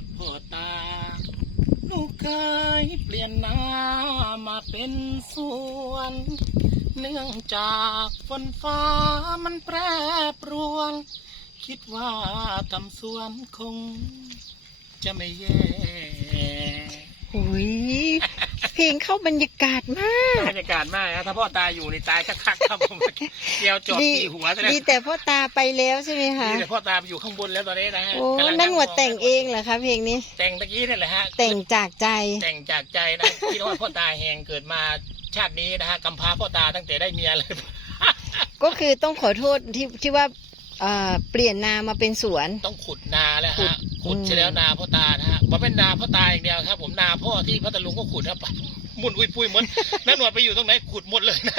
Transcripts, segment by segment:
ดพ่อตา ลูกเคยเปลี่ยนหน้ามาเป็นสวน เนื่องจากฝนฟ้ามันแปรปรวน คิดว่าทำสวนคง จะไม่แย่ หุย เพลงเข้าบรรยากาศมาก บรรยากาศมากนะถ้าพ่อตาอยู่ในตายคักๆครับผมเดียวจอบดีตีหัวซะแล้วดีแต่พ่อตาไปแล้วใช่ไหมคะนี่แต่พ่อตาไปอยู่ข้างบนแล้วตอนนี้นะฮะโอ้กำลันั่นหนวดมแต่งเองเหรอคะเพลงนี้ แต่งตะกี้นี่แหละฮะ แต่งจากใจ แต่งจากใจนะคิดว่าพ่อตาแหงเกิดมาชาตินี้นะฮะกำพร้าพ่อตาตั้งแต่ได้เมียเลยก็คือต้องขอโทษที่ที่ว่า เอ่อเปลี่ยนนามาเป็นสวน ต้องขุดนาแล้วขุด ฮะขุดอืมเสร็จแล้วนาพ่อตานะฮะมาเป็นนาพ่อตาอย่างเดียวครับ ผมนาพ่อที่พัทลุงก็ขุดครับมุนอุ้ยปุ้ยหมดนั่นหนวดไปอยู่ตรงไหนขุดหมดเลยนะ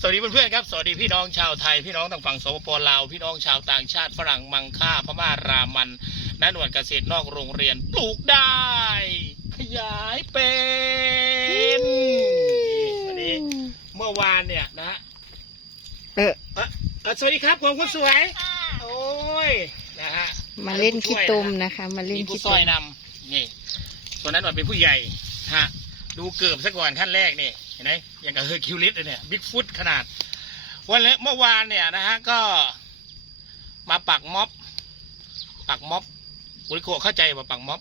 สวัสดีเพื่อนๆครับ สวัสดีพี่น้องชาวไทยพี่น้องทางฝั่งสปปลาวพี่น้องชาวต่างชาติฝรั่งมังค่าพม่ารามันนั่นหนวดเกษตรนอกโรงเรียนปลูกได้ ขยายเป็นวันนี้ เมื่อวานเนี่ยนะฮะเออ เอ่อเอ่อสวัสดีครับผมคนสวย โอ้ยนะฮะมาเล่นขี้ตุมนะคะ มาเล่นมีผู้ขี้ซตุอยมนำนี่ส่วนนั้นว่าเป็นผู้ใหญ่ฮะดูเกือบซะก่อนขั้นแรกนี่เห็นไหมอย่างกับเฮอร์คิวลิสเลยเนี่ยบิ๊กฟุตขนาด วันแล้วเมื่อวานเนี่ยนะฮะก็ มาปักม็อบ ปักม็อบบุริโกะเข้าใจว่าปักม็อบ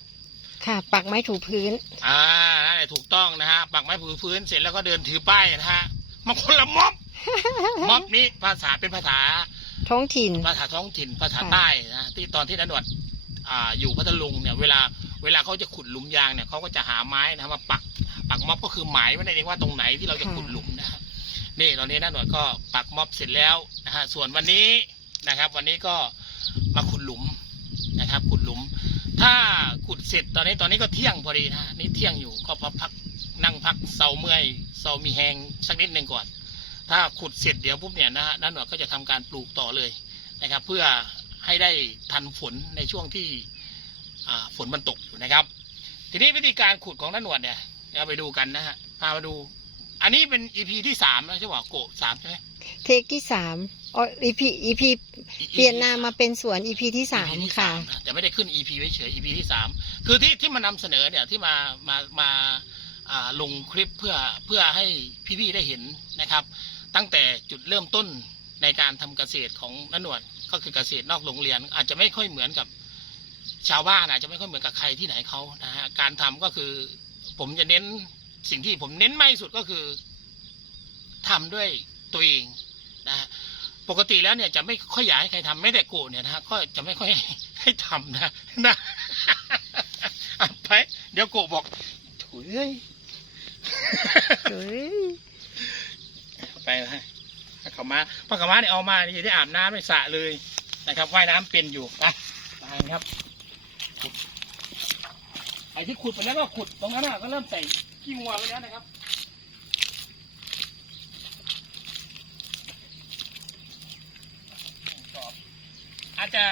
ค่ะ ปักไม้ถูพื้น อ่านั่นแหละถูกต้องนะฮะ ปักไม้ผูพื้นเสร็จแล้วก็เดินถือป้ายนะฮะมันคนละม็อบ ม็อบนี้ภาษาเป็นภาษาท้องถิ่น ภาษาท้องถิ่นภาษาค่ะใต้นะที่ตอนที่นันวดอ่าอยู่พัทลุงเนี่ยเวลาเวลาเขาจะขุดหลุมยางเนี่ยเขาก็จะหาไม้นะมาปักปักม็อบก็คือหมายไว้ในนเองว่าตรงไหนที่เราจะขุดหลุมนะฮะนี่ตอนนี้นันวดก็ปักม็อบเสร็จแล้วนะฮะส่วนวันนี้นะครับ วันนี้ก็มาขุดหลุมนะครับขุดหลุม ถ้าขุดเสร็จตอนนี้ตอนนี้ก็เที่ยงพอดีนะฮะนี่เที่ยงอยู่ก็พักพักนั่งพักเสาเมื่อยเสามีแหงสักนิดหนึ่งก่อน ถ้าขุดเสร็จเดี๋ยวปุ๊บเนี่ยนะฮะนันวดก็จะทำการปลูกต่อเลยนะครับ เพื่อให้ได้ทันฝนในช่วงที่อ่าฝนมันตกอยู่นะครับ ทีนี้วิธีการขุดของนันหนวดเนี่ยเราไปดูกันนะฮะพามาดู อันนี้เป็นอีพีที่สามแล้วใช่ป่ะโกะสามใช่ไหมเทคที่สามอ๋ออีพีอีพีเปลี่ยนนามาเป็นสวนอีพีที่สาม EP ที่ค่ะนแต่ไม่ได้ขึ้น EP ไว้เฉย EP ที่สามคือที่ที่มานำเสนอเนี่ยที่มามามาอ่าลงคลิปเพื่อเพื่อให้พี่ๆได้เห็นนะครับ ตั้งแต่จุดเริ่มต้นในการทำเกษตรของนนวดก็คือเกษตรนอกโรงเรียน อาจจะไม่ค่อยเหมือนกับชาวบ้านอาจจะไม่ค่อยเหมือนกับใครที่ไหนเขานะฮะการทำก็คือ ผมจะเน้นสิ่งที่ผมเน้นมากที่สุดก็คือทำด้วยตัวเองนะฮะปกติแล้วเนี่ยจะไม่ค่อยอยากให้ใครทำไม่แต่โกะเนี่ยนะฮะก็จะไม่ค่อยให้ทำนะนะไปเดี๋ยวโกะบอกถุยเฮ้ย ไปนะฮะพระขาวม้าพระขาวม้าเนี่ยเอามานี่จะได้อาบน้ำในสระเลยนะครับว่ายน้ำเป็นอยู่นะไปครับไอ้ที่ขุดไปแล้วก็ขุดตรงนั้นก็เริ่มใส่ขี้งัวไปแล้วนะครับอาจจะ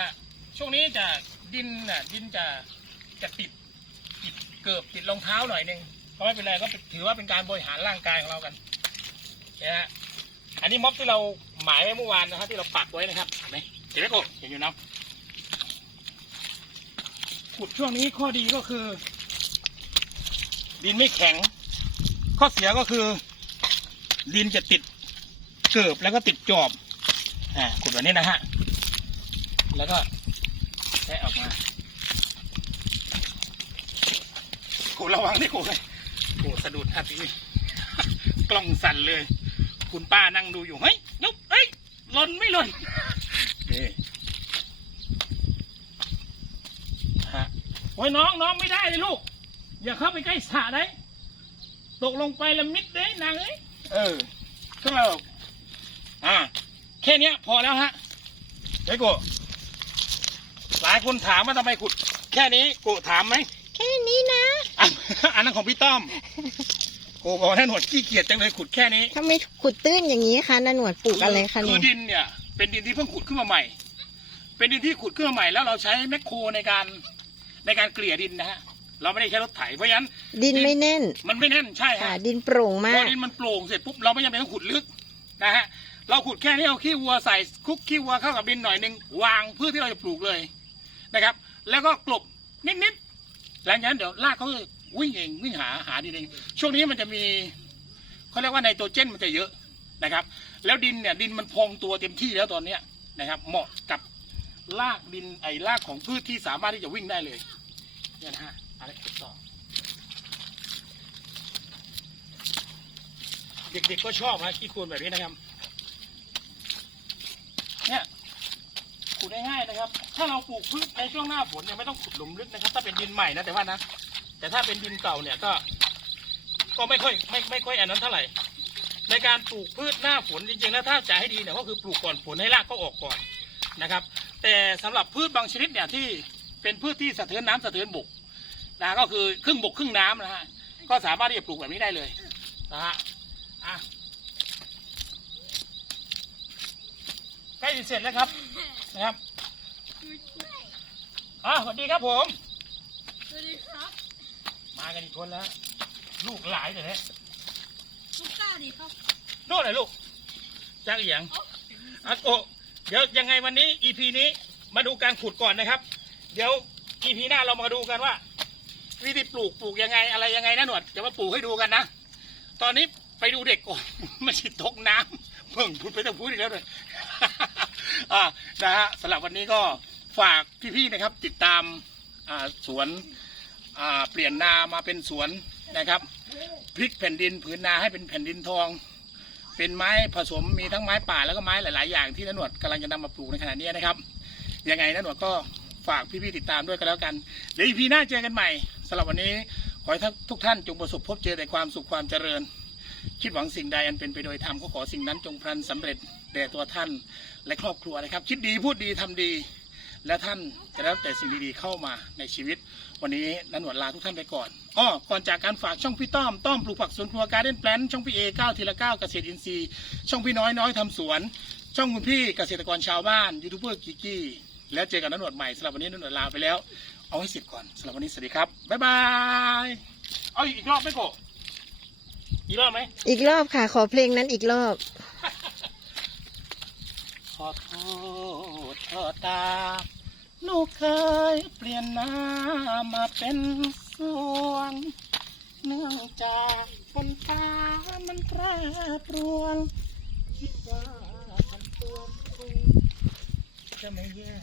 ช่วงนี้จะดินน่ะดินจะจะติดติดเกือบติดรองเท้าหน่อยหนึงก็ไม่เป็นไรก็ถือว่าเป็นการบริหารร่างกายของเรากัน นะฮะอันนี้ม็อบที่เราหมายไว้เมื่อวานนะครับที่เราปักไว้นะครับเห็นไหมเห็นไหมโกเห็นอยู่เนาะขุดช่วงนี้ข้อดีก็คือ ดินไม่แข็ง ข้อเสียก็คือ ดินจะติดเกิบแล้วก็ติดจอบอ่าขุดแบบนี้นะฮะแล้วก็แทะออกมาโกระวังดิโกเลยโกสะดุดครับพี่กล้องสั่นเลย คุณป้านั่งดูอยู่ เฮ้ยยุบเฮ้ยหล่นไม่หล่นนี่ฮะโอ้ยน้องน้องไม่ได้เลยลูก อย่าเข้าไปใกล้สระได้ ตกลงไปแล้วมิดเด้นางเอ้ยเออก็เราอ่าแค่เนี้ยพอแล้วฮะเดี๋ยวโกะหลายคนถามว่าทำไมขุด แค่นี้โกะถามไหมแค่นี้นะอะอันนั้นของพี่ต้อม โกบอกแน่นหดขี้เกียจจังเลยขุดแค่นี้ถ้าไม่ขุดตื้นอย่างนี้คะนาหนวดปลูกอะไรคะคืเนี่อยดินเนี่ย เป็นดินที่เพิ่งขุดขึ้นมาใหม่ เป็นดินที่ขุดขึ้นมาใหม่แล้วเราใช้แมคโครในการในการเกลี่ยดินนะฮะเราไม่ได้ใช้รถไถเพราะฉะนั้นดินไม่แน่นมันไม่แน่นใช่ค่ะ ฮะดินโปร่งพมาอกดินมันโปร่งเสร็จปุ๊บเราไม่จำเป็นต้องขุดลึกนะฮะเราขุดแค่นี้เอาขี้วัวใส่คลุกขี้วัวเข้ากับดินหน่อยหนึ่งวางพืชที่เราจะปลูกเลยนะครับ แล้วก็กลบนิดๆหลังจากนั้นเดี๋ยวรากเขาจะ วิ่งเองวิ่งหาหาดินเอง ช่วงนี้มันจะมีเขาเรียกว่าไนโตรเจนมันจะเยอะนะครับ แล้วดินเนี่ยดินมันพองตัวเต็มที่แล้วตอนเนี้ยนะครับ เหมาะกับรากดินไอ้รากของพืชที่สามารถที่จะวิ่งได้เลยเนี่ยนะฮะอะไรเก็บต่อเด็กๆก็ชอบนะขี้คลนแบบนี้นะครับ เนี่ยขุดง่ายๆนะครับ ถ้าเราปลูกพืชในช่วงหน้าฝนเนี่ยไม่ต้องขุดหลุมลึกนะครับ ถ้าเป็นดินใหม่นะแต่ว่านะ แต่ถ้าเป็นดินเก่าเนี่ยก็ ก็ไม่ค่อยไม่ไม่ค่อยอันนั้นเท่าไหร่ ในการปลูกพืชหน้าฝนจริงๆแล้วถ้าจะให้ดีเนี่ยก็คือปลูกก่อนฝนให้รากก็ออกก่อนนะครับ แต่สำหรับพืชบางชนิดเนี่ยที่เป็นพืชที่สะเทือนน้ำสะเทือนบกนะก็คือครึ่งบกครึ่งน้ำนะฮะก็สามารถที่จะปลูกแบบนี้ได้เลยนะฮะอะใกล้จะเสร็จแล้วครับนะครับอะสวัสดีครับผมสวัสดีครับ มากันอีกคนแล้ว ลูกหลายเลยนะลูกก้าดีครับโน่นเลยลูกจ้างอีหยังอะโอเดี๋ยวยังไงวันนี้ EP นี้มาดูการขุดก่อนนะครับ เดี๋ยว EP หน้าเรามาดูกันว่า วิธีปลูกปลูกยังไงอะไรยังไงนะหนวดเดี๋ยวมาปลูกให้ดูกันนะ ตอนนี้ไปดูเด็กก่อนไม่ใช่ตกน้ำเพิ่งพูดไปต้องพูดอีกแล้วเลยอ่านะฮะสำหรับวันนี้ก็ฝากพี่ๆนะครับ ติดตามอ่าสวนอ่า เปลี่ยนนามาเป็นสวนนะครับพลิกแผ่นดินผืนนาให้เป็นแผ่นดินทอง เป็นไม้ผสมมีทั้งไม้ป่าแล้วก็ไม้หลาย ๆ อย่างที่นหนวดกำลังจะนำมาปลูกในขณะนี้นะครับยังไงนหนวดก็ฝากพี่ๆติดตามด้วยกันแล้วกันเดี๋ยวอีพีหน้าเจอกันใหม่สำหรับวันนี้ขอให้ทุกท่านจงประสบพบเจอแต่ความสุขความเจริญ คิดหวังสิ่งใดอันเป็นไปโดยธรรมก็ขอสิ่งนั้นจงพลันสำเร็จแด่ตัวท่านและครอบครัวนะครับ คิดดีพูดดีทำดี และท่านจะได้รับแต่สิ่งดีๆเข้ามาในชีวิต วันนี้นันหนวดลาทุกท่านไปก่อนอ้อก่อนจากการฝากช่องพี่ต้อม ต้อมปลูกผักสวนครัวการเด้นแปลนช่องพี่เอเก้าทีละเก้าเกษตรอินทรีย์ ช่องพี่น้อยน้อยทำสวน ช่องคุณพี่เกษตรกรชาวบ้านยูทูบเบอร์กิกกี้ แล้วเจอกันนันหนวดใหม่สำหรับวันนี้นันหนวดลาไปแล้ว เอาให้เสร็จก่อนสำหรับวันนี้สวัสดีครับบ๊ายบายเอาอีกรอบไหมโกะอีกรอบไหมอีกรอบค่ะ ขอเพลงนั้นอีกรอบ ขอโทษเธอตา ลูกเคยเปลี่ยนหน้ามาเป็นสวน เนื่องจากฝนฟ้ามันแปรปรวนคิดว่าทำตัวคงจะไม่แย่